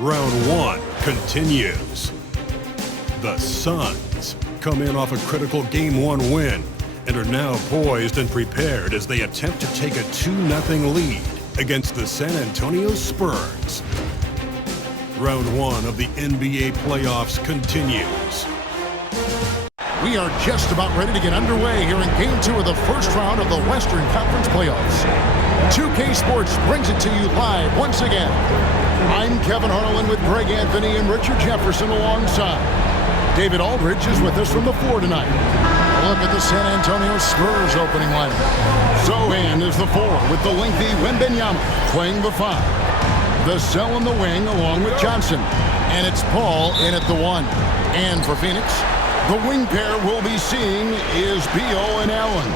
Round one continues. The Suns come in off a critical Game 1 win and are now poised and prepared as they attempt to take a 2-0 lead against the San Antonio Spurs. Round one of the NBA playoffs continues. We are just about ready to get underway here in Game 2 of the first round of the Western Conference Playoffs. 2K Sports brings it to you live once again. I'm Kevin Harlan with Greg Anthony and Richard Jefferson alongside. David Aldridge is with us from the floor tonight. A look at the San Antonio Spurs opening lineup. Sohan is the 4 with the lengthy Wembanyama playing the 5. The Cell in the wing along with Johnson. And it's Paul in at the 1. And for Phoenix, the wing pair we'll be seeing is Beal and Allen.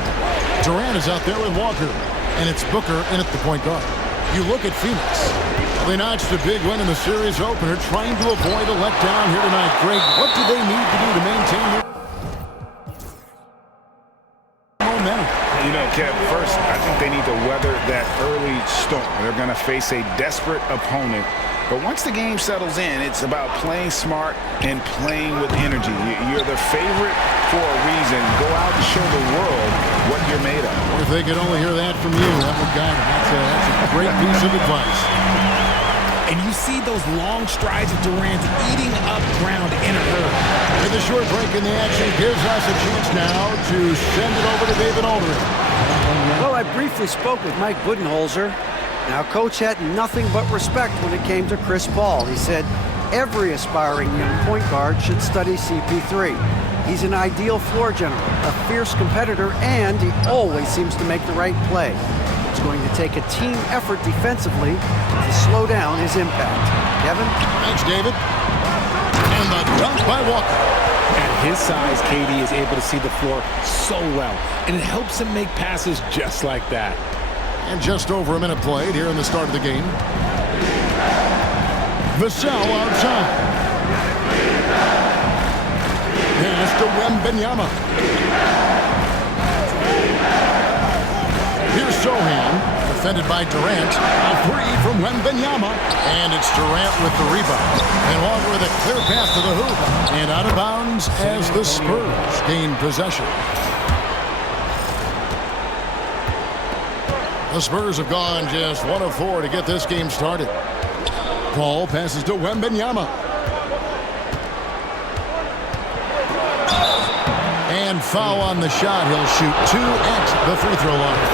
Durant is out there with Walker. And it's Booker in at the point guard. You look at Phoenix. They notched a big win in the series opener, trying to avoid a letdown here tonight. Greg, what do they need to do to maintain their momentum? You know, Kev, first, I think they need to weather that early storm. They're going to face a desperate opponent. But once the game settles in, it's about playing smart and playing with energy. You're the favorite for a reason. Go out and show the world what you're made of. If they could only hear that from you, that would guide them. That's a great piece of advice. And you see those long strides of Durant eating up ground in a hurry. And the short break in the action gives us a chance now to send it over to David Aldridge. Well, I briefly spoke with Mike Budenholzer. Now, Coach had nothing but respect when it came to Chris Paul. He said every aspiring young point guard should study CP3. He's an ideal floor general, a fierce competitor, and he always seems to make the right play. It's going to take a team effort defensively to slow down his impact. Kevin? Thanks, David. And the dunk by Walker. At his size, KD is able to see the floor so well, and it helps him make passes just like that. And just over a minute played here in the start of the game. Vassell outside. Pass to Wembanyama. Here's Sohan, defended by Durant. A 3 from Wembanyama. And it's Durant with the rebound. And Walker with a clear pass to the hoop. And out of bounds as the Spurs gain possession. The Spurs have gone just 1 of 4 to get this game started. Paul passes to Wembanyama. And foul on the shot. He'll shoot 2 at the free throw line.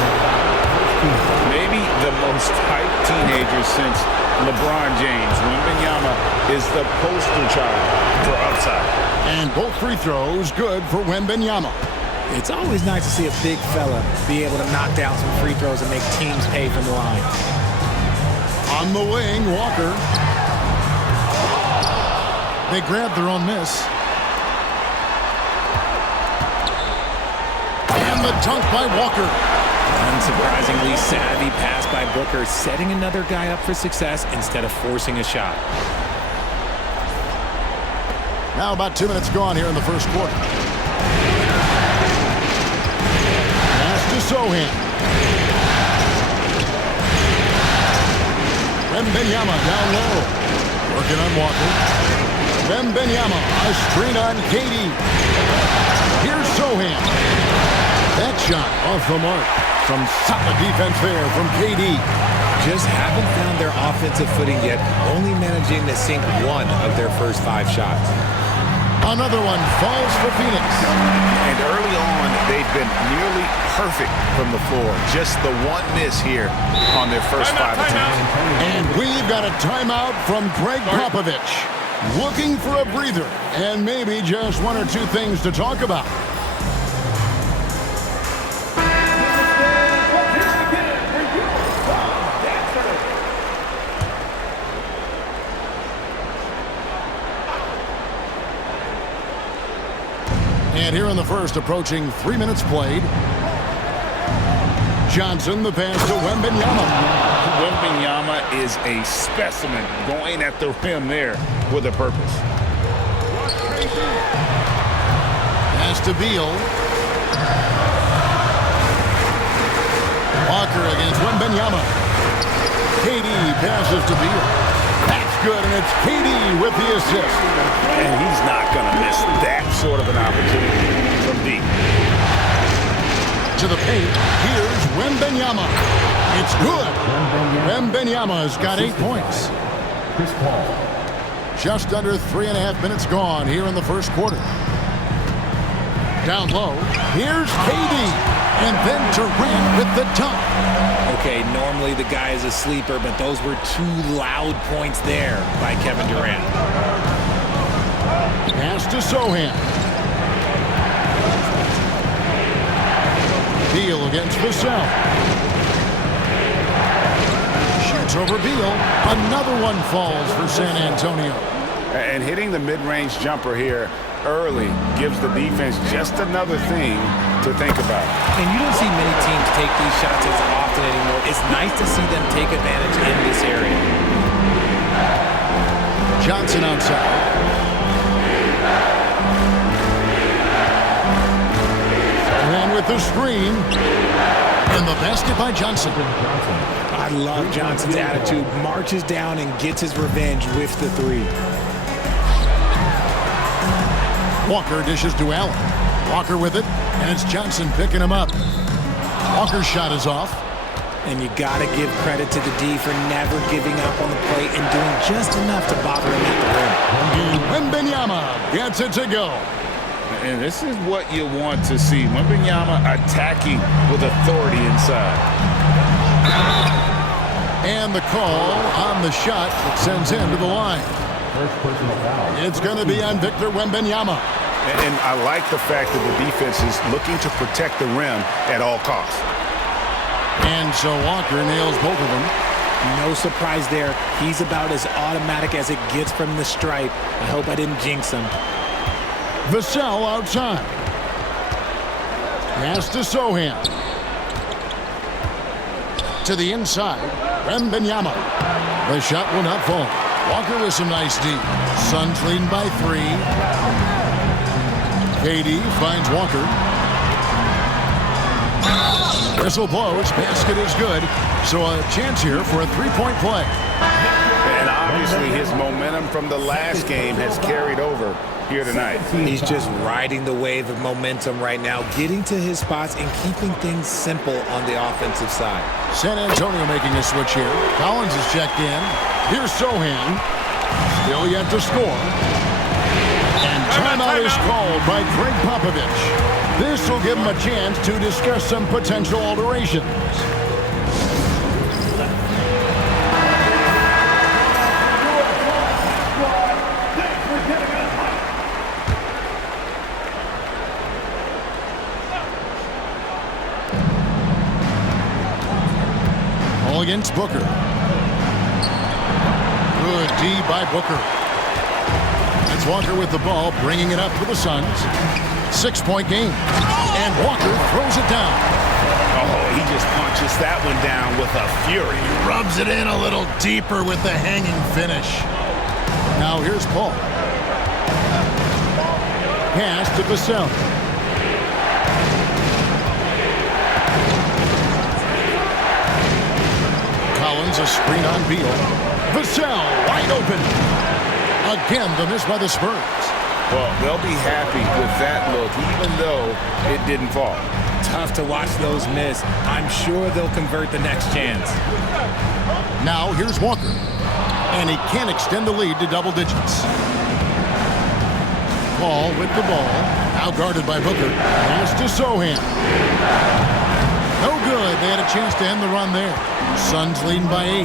Maybe the most hyped teenager since LeBron James. Wembanyama is the poster child for upside. And both free throws good for Wembanyama. It's always nice to see a big fella be able to knock down some free throws and make teams pay from the line. On the wing, Walker. They grabbed their own miss. And the dunk by Walker. Unsurprisingly savvy pass by Booker, setting another guy up for success instead of forcing a shot. Now about 2 minutes gone here in the first quarter. Sohan. Wembanyama down low. Working on Walker. Wembanyama, a screen on KD. Here's Sohan. That shot off the mark. Some solid defense there from KD. Just haven't found their offensive footing yet, only managing to sink 1 of their first 5 shots. Another one falls for Phoenix. And early on, they've been nearly perfect from the floor. Just the 1 miss here on their first 5 attempts. And we've got a timeout from Greg Popovich. Looking for a breather and maybe just 1 or 2 things to talk about. And here in the first, approaching 3 minutes played. Johnson, the pass to Wembanyama. Wembanyama is a specimen, going at the rim there with a purpose. Pass to Beal. Walker against Wembanyama. KD passes to Beal. Pass good, and it's KD with the assist. And he's not going to miss that sort of an opportunity from deep. To the paint, here's Wembanyama. It's good. Wembanyama's got 8 points. Chris Paul. Just under 3.5 minutes gone here in the first quarter. Down low, here's KD. And then Durant with the dunk. Okay, normally the guy is a sleeper, but those were 2 loud points there by Kevin Durant. Pass to Sohan. Beal against Vassell. Shoots over Beal. Another one falls for San Antonio. And hitting the mid-range jumper here early gives the defense just another thing to think about. And you don't see many teams take these shots as often anymore. It's nice to see them take advantage in this area. Johnson outside. And with the screen. And the basket by Johnson. I love Johnson's attitude. Marches down and gets his revenge with the 3. Walker dishes to Allen. Walker with it, and it's Johnson picking him up. Walker's shot is off. And you got to give credit to the D for never giving up on the plate and doing just enough to bother him at And Wembanyama gets it to go. And this is what you want to see. Wembanyama attacking with authority inside. And the call on the shot that sends him to the line. First personal foul. It's going to be on Victor Wembanyama. And I like the fact that the defense is looking to protect the rim at all costs. And so Walker nails both of them. No surprise there. He's about as automatic as it gets from the stripe. I hope I didn't jinx him. Vassell outside. Pass to Sohan. To the inside. Wembanyama. The shot will not fall. Walker with some nice D. Suns leading by 3. KD finds Walker. Whistle blows. Basket is good. So a chance here for a 3-point play. And obviously his momentum from the last game has carried over here tonight. He's just riding the wave of momentum right now, getting to his spots and keeping things simple on the offensive side. San Antonio making a switch here. Collins is checked in. Here's Sohan. Still yet to score. And timeout is called by Greg Popovich. This will give him a chance to discuss some potential alterations. Ball against Booker. Good D by Booker. It's Walker with the ball, bringing it up for the Suns. 6-point game. And Walker throws it down. Oh, he just punches that one down with a fury. Rubs it in a little deeper with the hanging finish. Now here's Paul. Pass to Vassell. Collins, a screen on Beal. Vassell wide open. Again, the miss by the Spurs. Well, they'll be happy with that look, even though it didn't fall. Tough to watch those miss. I'm sure they'll convert the next chance. Now here's Walker. And he can't extend the lead to double digits. Paul with the ball. Now guarded by Booker. Pass to Sohan. No good. They had a chance to end the run there. Suns leading by 8.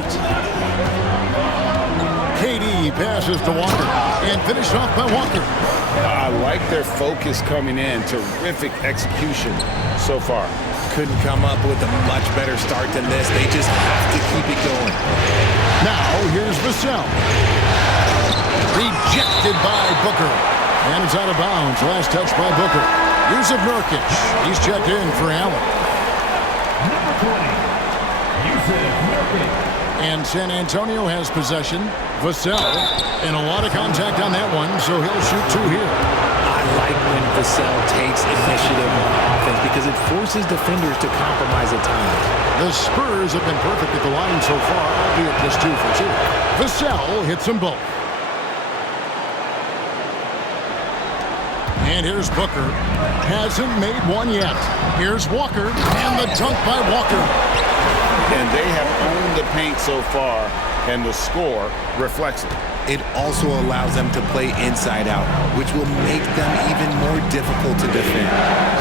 KD passes to Walker and finished off by Walker. I like their focus coming in. Terrific execution so far. Couldn't come up with a much better start than this. They just have to keep it going. Now here's Vassell. Rejected by Booker. And it's out of bounds. Last touch by Booker. Yusuf Nurkic. He's checked in for Allen. Number 20, Yusuf Nurkic. And San Antonio has possession. Vassell, and a lot of contact on that one, so he'll shoot 2 here. I like when Vassell takes initiative on offense because it forces defenders to compromise at times. The Spurs have been perfect at the line so far, albeit just 2 for 2. Vassell hits them both. And here's Booker. Hasn't made one yet. Here's Walker, and the dunk by Walker. And they have owned the paint so far, and the score reflects it. It also allows them to play inside out, which will make them even more difficult to defend.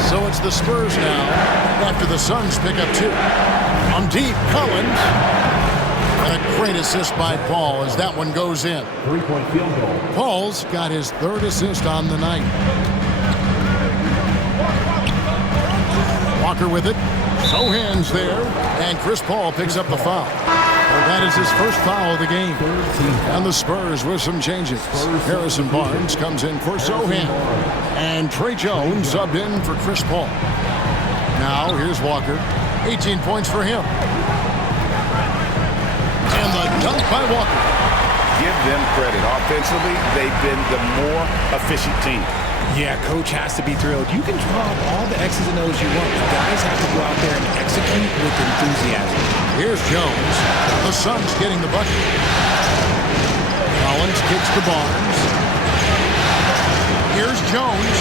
So it's the Spurs now, after the Suns pick up 2. From deep, Collins. And a great assist by Paul as that one goes in. 3-point field goal. Paul's got his 3rd assist on the night. Walker with it. No hands there. And Chris Paul picks up the foul. That is his first foul of the game. And the Spurs with some changes. Harrison Barnes comes in for Sohan. And Trey Jones subbed in for Chris Paul. Now here's Walker. 18 points for him. And the dunk by Walker. Give them credit. Offensively, they've been the more efficient team. Yeah, coach has to be thrilled. You can draw up all the X's and O's you want, but guys have to go out there and execute with enthusiasm. Here's Jones. The Suns getting the bucket. Collins kicks to Barnes. Here's Jones.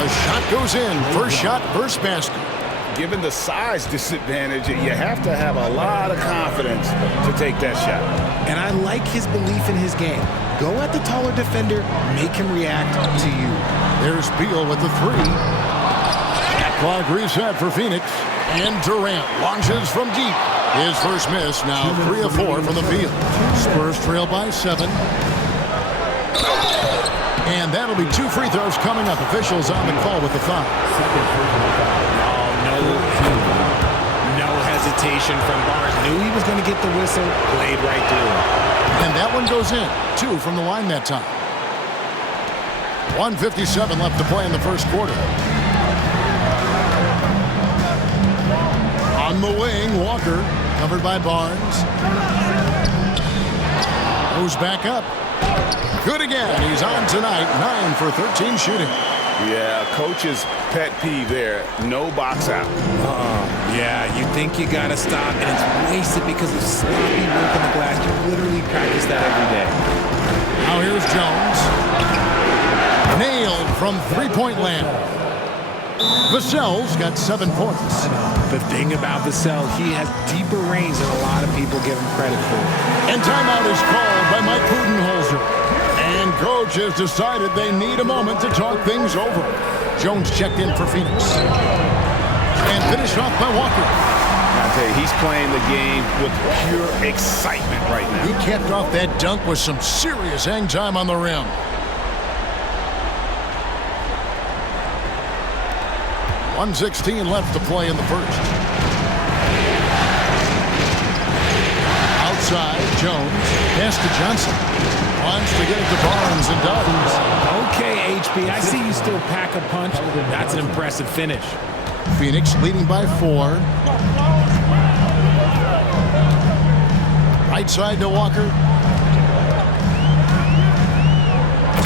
The shot goes in. First shot, first basket. Given the size disadvantage, you have to have a lot of confidence to take that shot. And I like his belief in his game. Go at the taller defender, make him react to you. There's Beal with the 3. Shot clock reset for Phoenix. And Durant launches from deep. His first miss, now 3 of 4 from the field. Spurs trail by 7. And that'll be 2 free throws coming up. Officials on the call with the foul. No hesitation from Barnes. Knew he was going to get the whistle, played right through him. And that one goes in. 2 from the line that time. 1:57 left to play in the first quarter. On the wing, Walker, covered by Barnes. Goes back up. Good again. He's on tonight. 9 for 13 shooting. Yeah, coach's pet peeve there. No box out. Yeah, you think you got to stop, and it's wasted because of sloppy work on the glass. You literally practice that every day. Now here's Jones. Nailed from three-point land. Vassell's got 7 points. The thing about Vassell, he has deeper range than a lot of people give him credit for. And timeout is called by Mike Budenholzer. And coach has decided they need a moment to talk things over. Jones checked in for Phoenix. And finished off by Walker. I tell you, he's playing the game with pure excitement right now. He capped off that dunk with some serious hang time on the rim. .116 left to play in the first. Outside, Jones. Pass to Johnson. Wants to get it to Barnes and does. Okay, HB, I see you still pack a punch. That's an impressive finish. Phoenix leading by 4. Right side to Walker.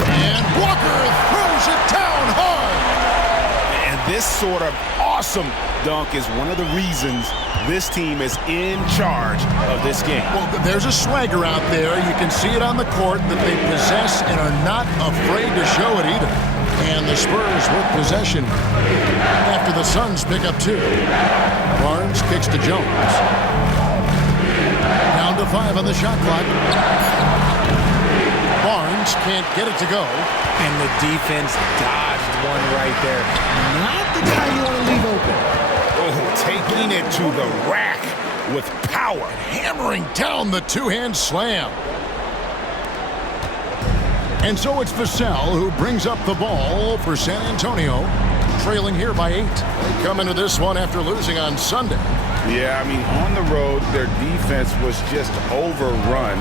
And Walker throws it down hard. And this sort of awesome dunk is one of the reasons this team is in charge of this game. Well, there's a swagger out there. You can see it on the court that they possess and are not afraid to show it either. And the Spurs with possession after the Suns pick up 2. Barnes kicks to Jones. Down to 5 on the shot clock. Barnes can't get it to go. And the defense dodged one right there. Not the guy you want to leave open. Oh, taking it to the rack with power. Hammering down the two-hand slam. And so it's Vassell who brings up the ball for San Antonio, trailing here by 8. They come into this one after losing on Sunday. Yeah, I mean, on the road, their defense was just overrun.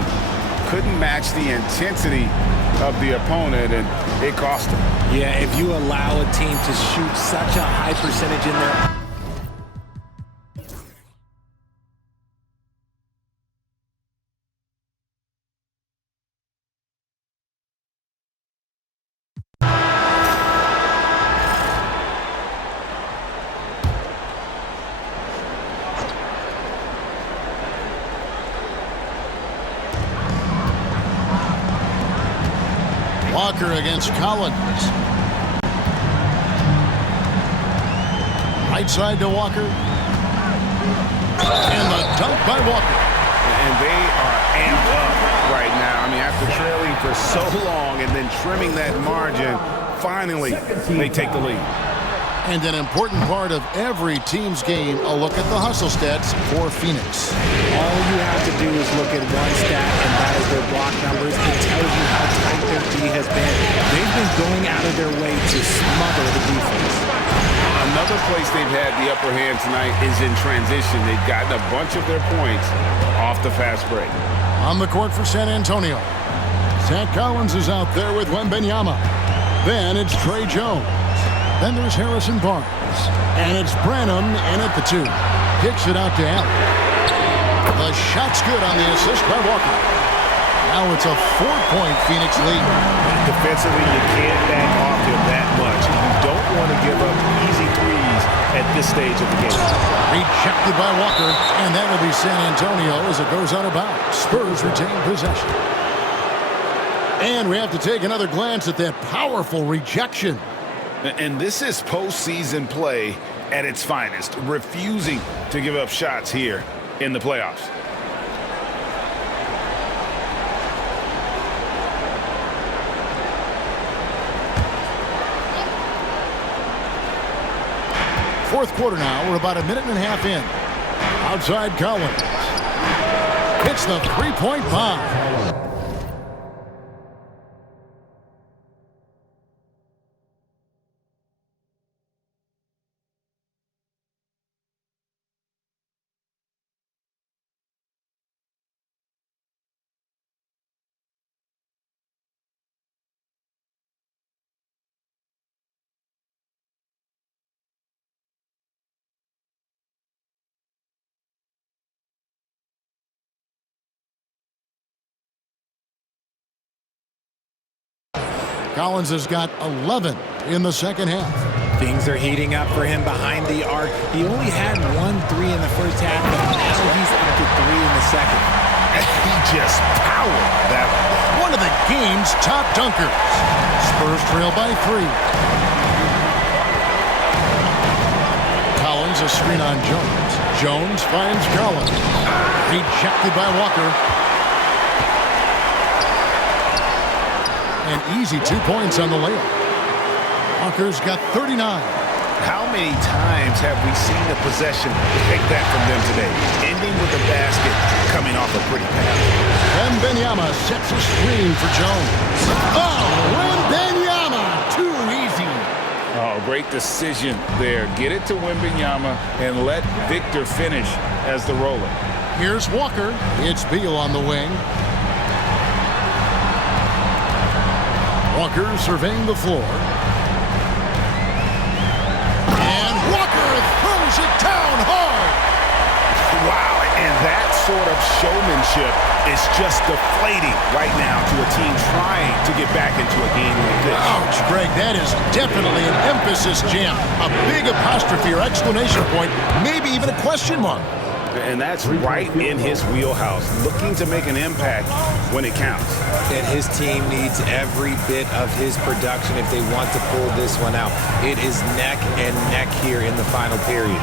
Couldn't match the intensity of the opponent, and it cost them. Yeah, if you allow a team to shoot such a high percentage in there. Walker against Collins. Right side to Walker. And the dunk by Walker. And they are amped up right now. I mean, after trailing for so long and then trimming that margin, finally they take the lead. And an important part of every team's game, a look at the hustle stats for Phoenix. All you have to do is look at one stat, and that is their block numbers. It tells you how tight their D has been. They've been going out of their way to smother the defense. Another place they've had the upper hand tonight is in transition. They've gotten a bunch of their points off the fast break. On the court for San Antonio. Zach Collins is out there with Wembanyama. Then it's Trey Jones. Then there's Harrison Barnes. And it's Branham in at the 2. Kicks it out to Allen. The shot's good on the assist by Walker. Now it's a 4-point Phoenix lead. Defensively, you can't back off him that much. You don't want to give up easy threes at this stage of the game. Rejected by Walker. And that'll be San Antonio as it goes out of bounds. Spurs retain possession. And we have to take another glance at that powerful rejection. And this is postseason play at its finest, refusing to give up shots here in the playoffs. Fourth quarter now. We're about a minute and a half in. Outside Collins. Hits the three-point bomb. Collins has got 11 in the second half. Things are heating up for him behind the arc. He only had 1 3 in the first half, but now he's up to 3 in the second. He just powered that one of the game's top dunkers. Spurs trail by 3. Collins a screen on Jones. Jones finds Collins. Rejected by Walker. And easy 2 points on the layup. Walker's got 39. How many times have we seen a possession take that from them today? Ending with a basket coming off a pretty pass. Wembanyama sets a screen for Jones. Oh, Wembanyama! Too easy. Oh, great decision there. Get it to Wembanyama and let Victor finish as the roller. Here's Walker. It's Beal on the wing. Walker surveying the floor. And Walker throws it down hard. Wow, and that sort of showmanship is just deflating right now to a team trying to get back into a game like this. Ouch, Greg, that is definitely an emphasis jam. A big apostrophe or exclamation point, maybe even a question mark. And that's right in his wheelhouse, looking to make an impact when it counts. And his team needs every bit of his production if they want to pull this one out. It is neck and neck here in the final period.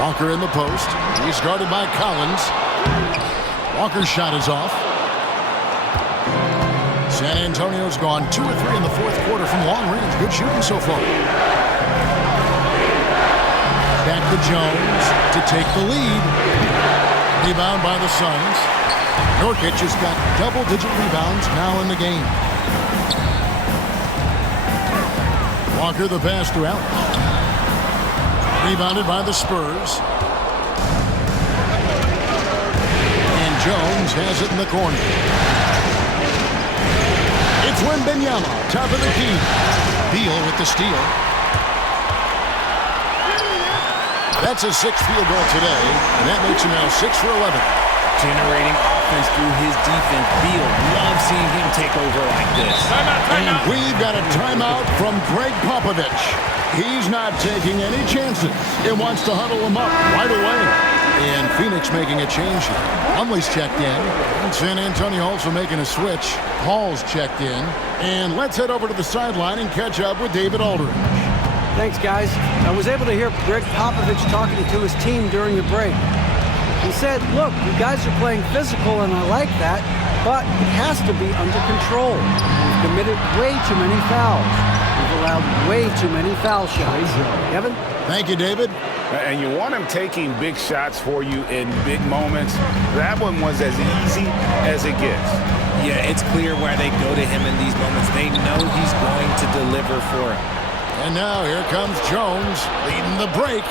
Walker in the post. He's guarded by Collins. Walker's shot is off. San Antonio's gone 2 or 3 in the fourth quarter from long range. Good shooting so far. Back to Jones to take the lead. Rebound by the Suns. Nurkic has got double-digit rebounds now in the game. Walker the pass to Allen. Rebounded by the Spurs. And Jones has it in the corner. It's Wembanyama, top of the key. Beal with the steal. That's his 6th field goal today, and that makes him now 6 for 11. Generating offense through his defense. Beal loves seeing him take over like this. And we've got a timeout from Greg Popovich. He's not taking any chances. He wants to huddle him up right away. And Phoenix making a change here. Plumlee's checked in. And San Antonio also making a switch. Hall's checked in. And let's head over to the sideline and catch up with David Aldridge. Thanks, guys. I was able to hear Greg Popovich talking to his team during the break. He said, look, you guys are playing physical, and I like that, but it has to be under control. We've committed way too many fouls. We've allowed way too many foul shots. Kevin? Thank you, David. And you want him taking big shots for you in big moments. That one was as easy as it gets. Yeah, it's clear why they go to him in these moments. They know he's going to deliver for him. And now here comes Jones leading the break.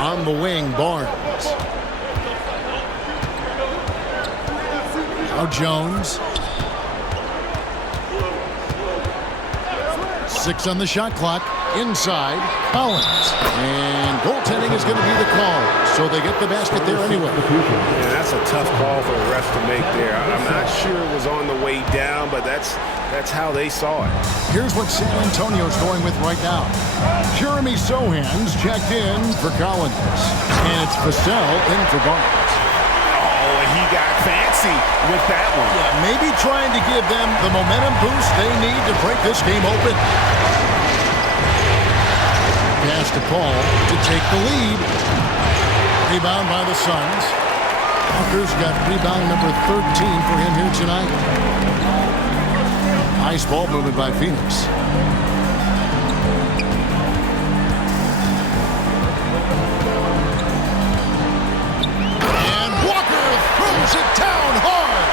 On the wing, Barnes. Now Jones. 6 on the shot clock. Inside, Collins. And goaltending is going to be the call. So they get the basket there anyway. Yeah, that's a tough call for the refs to make there. I'm not sure it was on the way down, but that's how they saw it. Here's what San Antonio's going with right now. Jeremy Sohan's checked in for Collins. And it's Vassell in for Barnes. Oh, he got fancy with that one. Yeah, maybe trying to give them the momentum boost they need to break this game open. Pass to Paul to take the lead. Rebound by the Suns. Walker's got rebound number 13 for him here tonight. Nice ball movement by Phoenix. And Walker throws it down hard.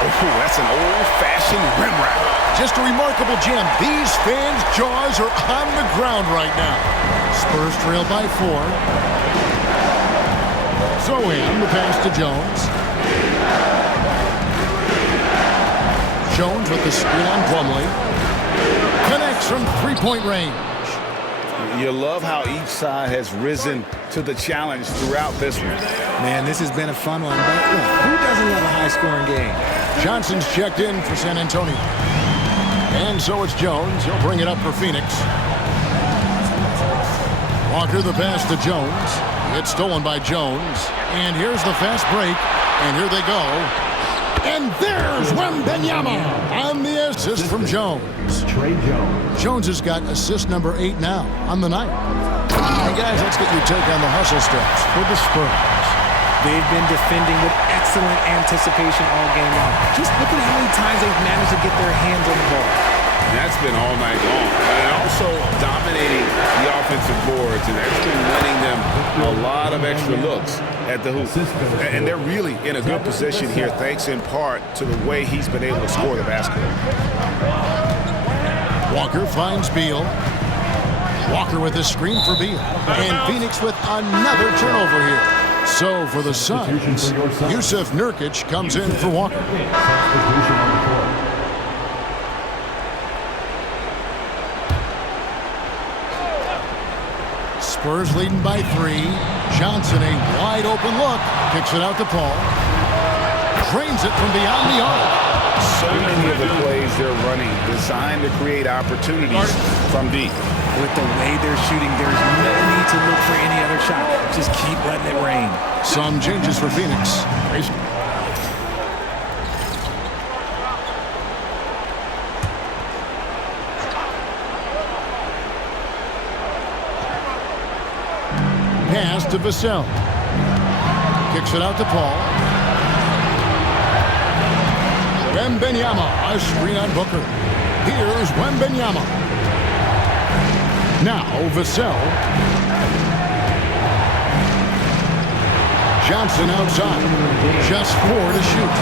Oh, that's an old-fashioned rim wrap. Just a remarkable jam. These fans' jaws are on the ground right now. Spurs trail by 4. Sohan, the pass to Jones. Jones with the screen on Plumlee. Connects from three-point range. You love how each side has risen to the challenge throughout this one. Man, this has been a fun one, but who doesn't love a high-scoring game? Johnson's checked in for San Antonio. And so it's Jones. He'll bring it up for Phoenix. Walker the pass to Jones. It's stolen by Jones. And here's the fast break. And here they go. And there's Wembanyama on the assist from Jones. Trey Jones. Jones has got assist number 8 now on the night. Hey guys, let's get your take on the hustle steps for the Spurs. They've been defending with excellent anticipation all game long. Just look at how many times they've managed to get their hands on the ball. That's been all night long. And also dominating the offensive boards. And that's been winning them a lot of extra looks at the hoop. And they're really in a good position here, thanks in part to the way he's been able to score the basketball. Walker finds Beal. Walker with a screen for Beal. And Phoenix with another turnover here. So for the Suns, Yusuf Nurkic comes in for Walker. Spurs leading by 3. Johnson, a wide open look. Kicks it out to Paul. Drains it from beyond the arc. So many of the plays they're running designed to create opportunities from deep. With the way they're shooting, there's no need to look for any other shot. Just keep letting it rain. Some changes for Phoenix. Pass to Vassell. Kicks it out to Paul. Wembanyama, a screen on Booker. Here's Wembanyama. Now Vassell. Johnson outside. Just 4 to shoot.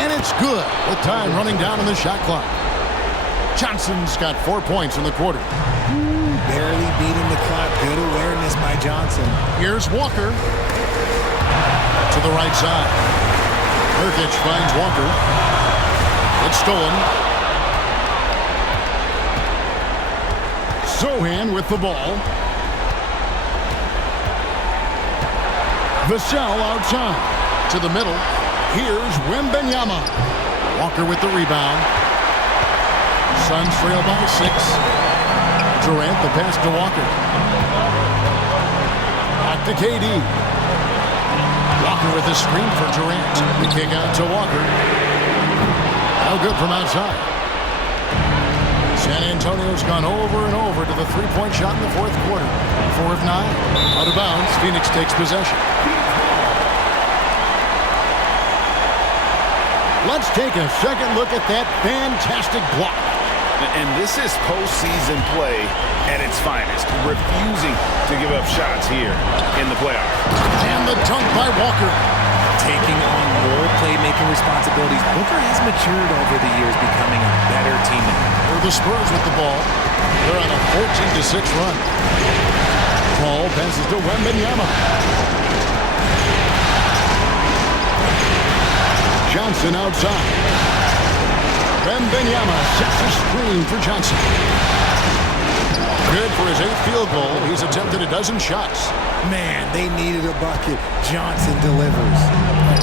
And it's good with time running down on the shot clock. Johnson's got 4 points in the quarter. Barely beating the clock. Good awareness by Johnson. Here's Walker. To the right side. Nurkic finds Walker. It's stolen. Sohan with the ball. Vassell outside. To the middle. Here's Wembanyama. Walker with the rebound. Suns trail by 6. Durant, the pass to Walker. Back to KD. Walker with a screen for Durant. The kick out to Walker. No good from outside. San Antonio's gone over and over to the three-point shot in the fourth quarter. 4 of 9. Out of bounds. Phoenix takes possession. Let's take a second look at that fantastic block. And this is postseason play at its finest, refusing to give up shots here in the playoffs. And the dunk by Walker. Taking on more playmaking responsibilities. Booker has matured over the years, becoming a better teammate. For the Spurs with the ball. They're on a 14-6 run. Ball passes to Wembanyama. Johnson outside. Wembanyama sets the screen for Johnson. Good for his 8th field goal. He's attempted a dozen shots. Man, they needed a bucket. Johnson delivers.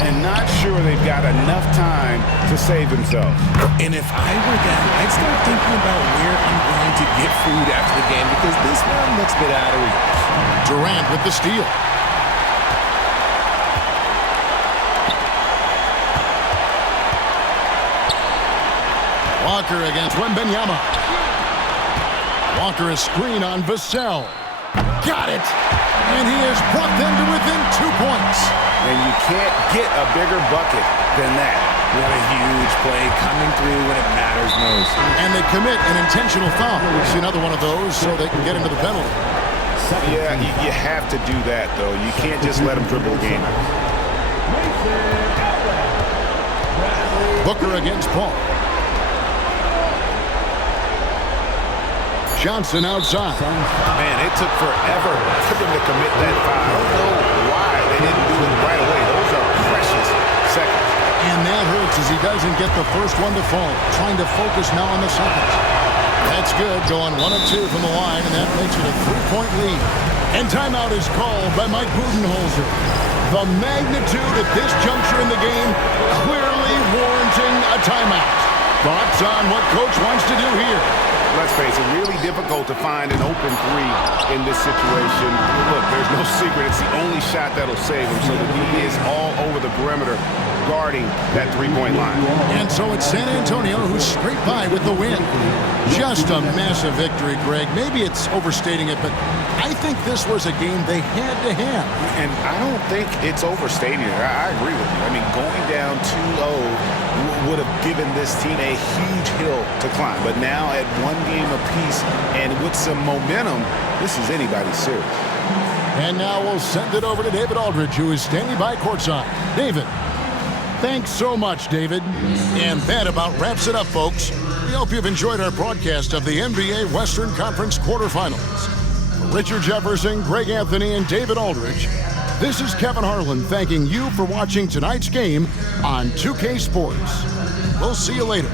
And not sure they've got enough time to save themselves. And if I were them, I'd start thinking about where I'm going to get food after the game because this one looks a bit out of reach. Durant with the steal. Walker against Wembanyama. Walker a screen on Vassell. Got it! And he has brought them to within 2 points. And you can't get a bigger bucket than that. What a huge play coming through when it matters most. And they commit an intentional foul. See another one of those so they can get into the penalty. Yeah, you have to do that, though. You can't just let them dribble the game. Booker against Paul. Johnson outside. Man, it took forever for them to commit that foul. I don't know why they didn't do it right away. Those are precious seconds. And that hurts as he doesn't get the first one to fall. Trying to focus now on the second. That's good. Going 1 of 2 from the line, and that makes it a 3-point lead. And timeout is called by Mike Budenholzer. The magnitude at this juncture in the game clearly warranting a timeout. Thoughts on what Coach wants to do here? Let's face it, really difficult to find an open three in this situation. Look, there's no secret. It's the only shot that'll save him. So the D is all over the perimeter guarding that three-point line. And so it's San Antonio who's scraped by with the win. Just a massive victory, Greg. Maybe it's overstating it, but I think this was a game they had to have. And I don't think it's overstating it. I agree with you. I mean, going down 2-0 would have given this team a huge hill to climb. But now at 1 game apiece and with some momentum, this is anybody's series. And now we'll send it over to David Aldridge, who is standing by courtside. David. Thanks so much, David. And that about wraps it up, folks. We hope you've enjoyed our broadcast of the NBA Western Conference quarterfinals. For Richard Jefferson, Greg Anthony, and David Aldridge, this is Kevin Harlan thanking you for watching tonight's game on 2K Sports. We'll see you later.